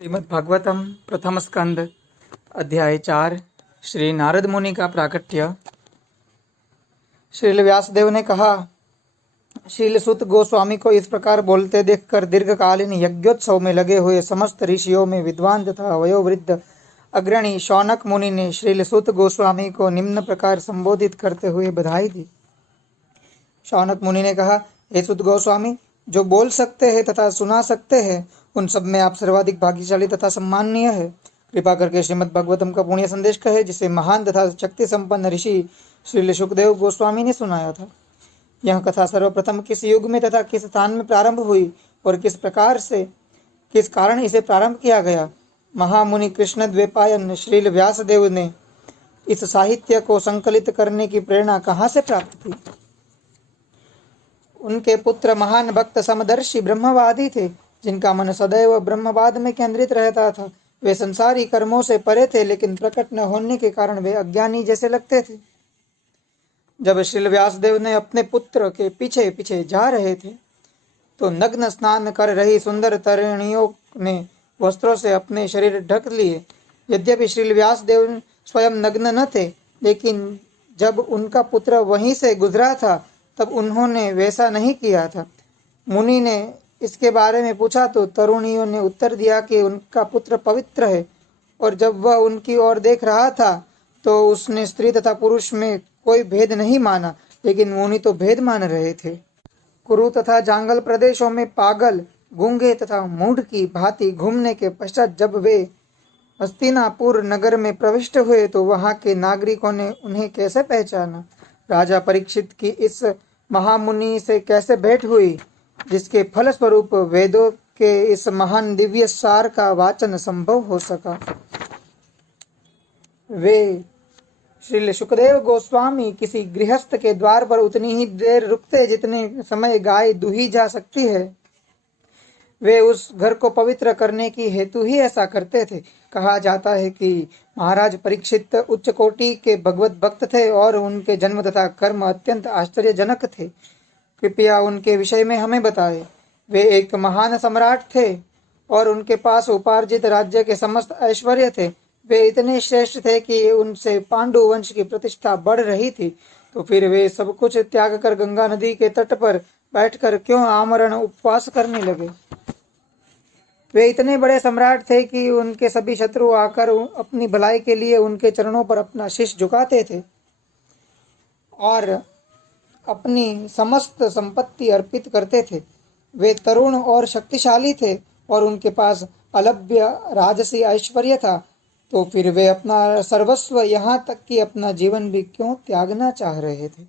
श्रीमद्भागवतम प्रथम स्कंद अध्याय 4 श्री नारद मुनि का प्राकट्य। श्रील व्यासदेव ने कहा, शील सुत गोस्वामी को इस प्रकार बोलते देखकर दीर्घकालीन यज्ञोत्सव में लगे हुए समस्त ऋषियों में विद्वान तथा वयोवृद्ध अग्रणी शौनक मुनि ने श्रील सुत गोस्वामी को निम्न प्रकार संबोधित करते हुए बधाई दी। शौनक मुनि ने कहा, हे सुत गोस्वामी, जो बोल सकते हैं तथा सुना सकते हैं, उन सब में आप सर्वाधिक भाग्यशाली तथा सम्माननीय है। कृपा करके श्रीमद् भागवतम का पुण्य संदेश कहे, जिसे महान तथा शक्ति संपन्न ऋषि श्री सुखदेव गोस्वामी ने सुनाया था। यह कथा सर्वप्रथम किस युग में तथा किस स्थान में प्रारंभ हुई और किस कारण इसे प्रारंभ किया गया, महामुनि कृष्ण द्वैपायन श्रील व्यासदेव ने इस साहित्य को संकलित करने की प्रेरणा कहाँ से प्राप्त थी। उनके पुत्र महान भक्त समदर्शी ब्रह्मवादी थे, जिनका मन सदैव ब्रह्मवाद में केंद्रित रहता था। वे संसारी कर्मों से परे थे, लेकिन प्रकट न होने के कारण वे अज्ञानी जैसे लगते थे। जब श्रील व्यासदेव ने अपने पुत्र के पीछे पीछे जा रहे थे, तो नग्न स्नान कर रही सुंदर तरुणियों ने वस्त्रों से अपने शरीर ढक लिए। यद्यपि श्रील व्यासदेव स्वयं नग्न न थे, लेकिन जब उनका पुत्र वहीं से गुजरा था, तब उन्होंने वैसा नहीं किया था। मुनि ने इसके बारे में पूछा तो तरुणियों ने उत्तर दिया कि उनका पुत्र पवित्र है, और जब वह उनकी ओर देख रहा था तो उसने स्त्री तथा पुरुष में कोई भेद नहीं माना, लेकिन मुनि तो भेद मान रहे थे। कुरु तथा जांगल प्रदेशों में पागल, गूंगे तथा मूढ़ की भांति घूमने के पश्चात जब वे हस्तिनापुर नगर में प्रविष्ट हुए, तो वहां के नागरिकों ने उन्हें कैसे पहचाना। राजा परीक्षित की इस महामुनि से कैसे भेंट हुई, जिसके फलस्वरूप वेदों के इस महान दिव्य सार का वाचन संभव हो सका। वे श्री सुखदेव गोस्वामी किसी गृहस्थ के द्वार पर उतनी ही देर रुकते जितने समय गाय दूही जा सकती है। वे उस घर को पवित्र करने की हेतु ही ऐसा करते थे। कहा जाता है कि महाराज परीक्षित उच्च कोटि के भगवत भक्त थे और उनके जन्म तथा कर्म अत्यंत आश्चर्यजनक थे। कृपया उनके विषय में हमें बताएं। वे एक महान सम्राट थे और उनके पास उपार्जित राज्य के समस्त ऐश्वर्य थे। वे इतने श्रेष्ठ थे कि उनसे पांडु वंश की प्रतिष्ठा बढ़ रही थी। तो फिर वे सब कुछ त्याग कर गंगा नदी के तट पर बैठकर क्यों आमरण उपवास करने लगे। वे इतने बड़े सम्राट थे कि उनके सभी शत्रु आकर अपनी भलाई के लिए उनके चरणों पर अपना शीश झुकाते थे और अपनी समस्त संपत्ति अर्पित करते थे। वे तरुण और शक्तिशाली थे और उनके पास अलभ्य राजसी ऐश्वर्य था। तो फिर वे अपना सर्वस्व, यहाँ तक कि अपना जीवन भी क्यों त्यागना चाह रहे थे।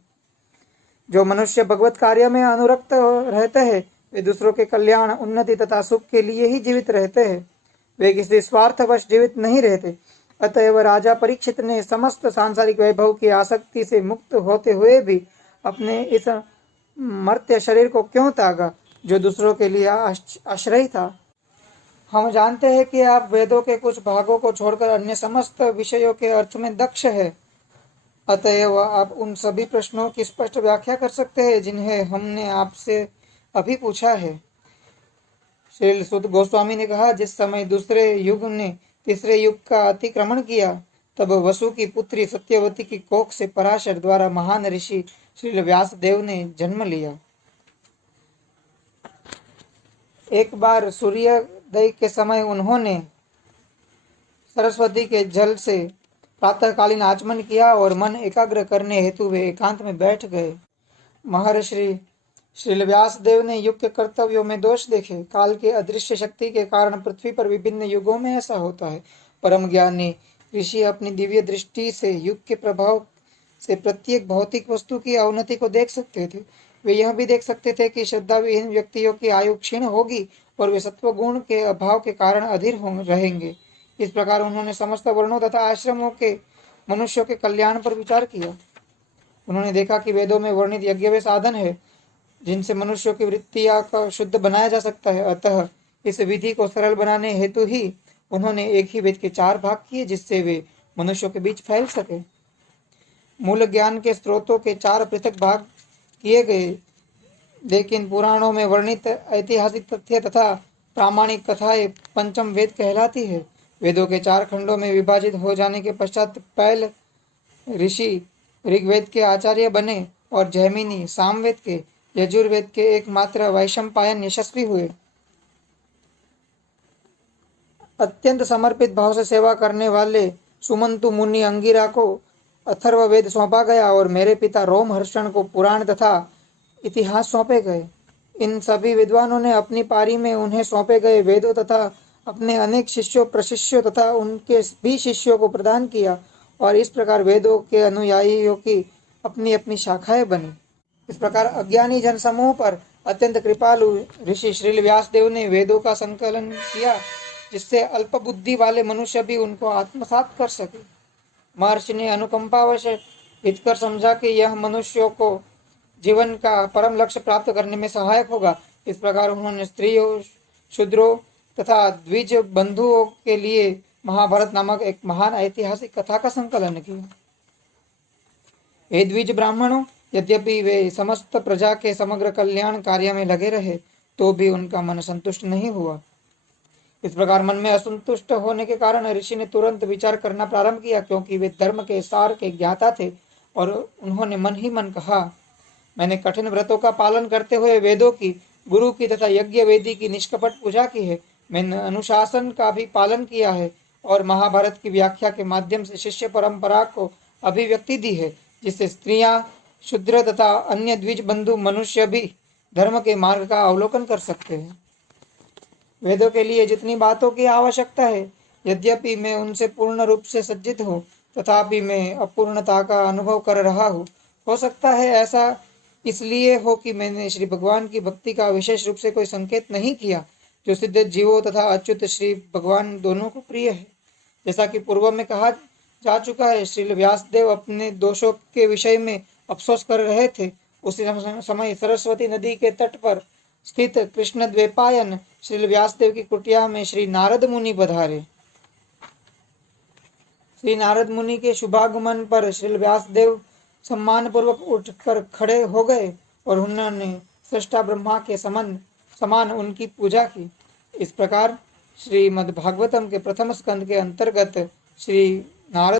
जो मनुष्य भगवत कार्य में अनुरक्त रहते हैं, वे दूसरों के कल्याण, उन्नति तथा सुख के लिए ही जीवित रहते हैं। वे किसी स्वार्थवश जीवित नहीं रहते। अतएव राजा परीक्षित ने समस्त सांसारिक वैभव की आसक्ति से मुक्त होते हुए भी अपने इस मर्त्य शरीर को क्यों त्यागा, जो दूसरों के लिए आश्रय था। हम जानते हैं कि आप वेदों के कुछ भागों को छोड़कर अन्य समस्त विषयों के अर्थ में दक्ष है। अतएव आप उन सभी प्रश्नों की स्पष्ट व्याख्या कर सकते हैं जिन्हें हमने आपसे अभी पूछा है। श्री सुत गोस्वामी ने कहा, जिस समय दूसरे युग ने तीसरे युग का अतिक्रमण किया, तब वसु की पुत्री सत्यवती की कोख से पराशर द्वारा महान ऋषि श्री व्यासदेव ने जन्म लिया। एक बार सूर्योदय के समय उन्होंने सरस्वती के जल से प्रातःकालीन आचमन किया और मन एकाग्र करने हेतु वे एकांत में बैठ गए। महर्षि श्री व्यासदेव ने युग के कर्तव्यों में दोष देखे। काल के अदृश्य शक्ति के कारण पृथ्वी पर विभिन्न युगों में ऐसा होता है। परम ज्ञानी ऋषि अपनी दिव्य दृष्टि से युग के प्रभाव से प्रत्येक भौतिक वस्तु की अवनति को देख सकते थे। वे यह भी देख सकते थे कि श्रद्धाविहीन व्यक्तियों की आयु क्षीण होगी और वे सत्व गुण के अभाव के कारण अधीर रहेंगे। इस प्रकार उन्होंने समस्त वर्णों तथा आश्रमों के मनुष्यों के कल्याण पर विचार किया। उन्होंने देखा कि वेदों में वर्णित यज्ञ वे साधन है जिनसे मनुष्यों की वृत्तियां का शुद्ध बनाया जा सकता है। अतः इस विधि को सरल बनाने हेतु ही उन्होंने एक ही वेद के 4 भाग किए, जिससे वे मनुष्यों के बीच फैल सके। मूल ज्ञान के स्रोतों के 4 पृथक भाग किए गए, लेकिन पुराणों में वर्णित ऐतिहासिक तथ्य तथा प्रामाणिक कथाएं पंचम वेद कहलाती है। वेदों के 4 खंडों में विभाजित हो जाने के पश्चात पैल ऋषि ऋग्वेद के आचार्य बने और जैमिनी सामवेद के, यजुर्वेद के एकमात्र वैशंपायन यशस्वी हुए। अत्यंत समर्पित भाव से सेवा करने वाले सुमंतु मुनि अंगिरा को अथर्ववेद सौंपा गया और मेरे पिता रोमहर्षण को पुराण तथा इतिहास सौंपे गए। इन सभी विद्वानों ने अपनी पारी में उन्हें सौंपे गए वेदों तथा अपने अनेक शिष्यों, प्रशिष्यों तथा उनके भी शिष्यों को प्रदान किया और इस प्रकार वेदों के अनुयायियों की अपनी अपनी शाखाएं बनी। इस प्रकार अज्ञानी जन समूह पर अत्यंत कृपालु ऋषि श्रील व्यासदेव ने वेदों का संकलन किया, जिससे अल्प बुद्धि वाले मनुष्य भी उनको आत्मसात कर सके। महर्षि ने अनुकंपावश हितकर समझा कि यह मनुष्यों को जीवन का परम लक्ष्य प्राप्त करने में सहायक होगा। इस प्रकार उन्होंने स्त्रियों, शूद्रों तथा द्विज बंधुओं के लिए महाभारत नामक एक महान ऐतिहासिक कथा का संकलन किया। हे द्विज ब्राह्मणों, यद्यपि वे समस्त प्रजा के समग्र कल्याण कार्य में लगे रहे, तो भी उनका मन संतुष्ट नहीं हुआ। इस प्रकार मन में असंतुष्ट होने के कारण ऋषि ने तुरंत विचार करना प्रारंभ किया, क्योंकि वे धर्म के सार के ज्ञाता थे और उन्होंने मन ही मन कहा, मैंने कठिन व्रतों का पालन करते हुए वेदों की, गुरु की तथा यज्ञ वेदी की निष्कपट पूजा की है। मैंने अनुशासन का भी पालन किया है और महाभारत की व्याख्या के माध्यम से शिष्य परंपरा को अभिव्यक्ति दी है, जिससे स्त्रियां, शूद्र तथा अन्य द्विज बंधु मनुष्य भी धर्म के मार्ग का अवलोकन कर सकते हैं। वेदों के लिए जितनी बातों की आवश्यकता है, यद्यपि मैं उनसे पूर्ण रूप से सज्जित हूँ, तथापि मैं अपूर्णता का अनुभव कर रहा हूँ। हो सकता है ऐसा इसलिए हो कि मैंने श्री भगवान की भक्ति का विशेष रूप से कोई संकेत नहीं किया, जो सिद्ध जीवों तथा अच्युत श्री भगवान दोनों को प्रिय है। जैसा कि पूर्व में कहा जा चुका है, श्री व्यासदेव अपने दोषों के विषय में अफसोस कर रहे थे। उसी समय सरस्वती नदी के तट पर स्थित कृष्ण द्वैपायन श्री व्यासदेव की कुटिया में श्री नारद मुनि पधारे। श्री नारद मुनि के शुभागमन पर श्री व्यासदेव सम्मान पूर्वक उठकर खड़े हो गए और उन्होंने सृष्टा ब्रह्मा के समान उनकी पूजा की। इस प्रकार श्रीमद् भागवतम के प्रथम स्कंद के अंतर्गत श्री नारद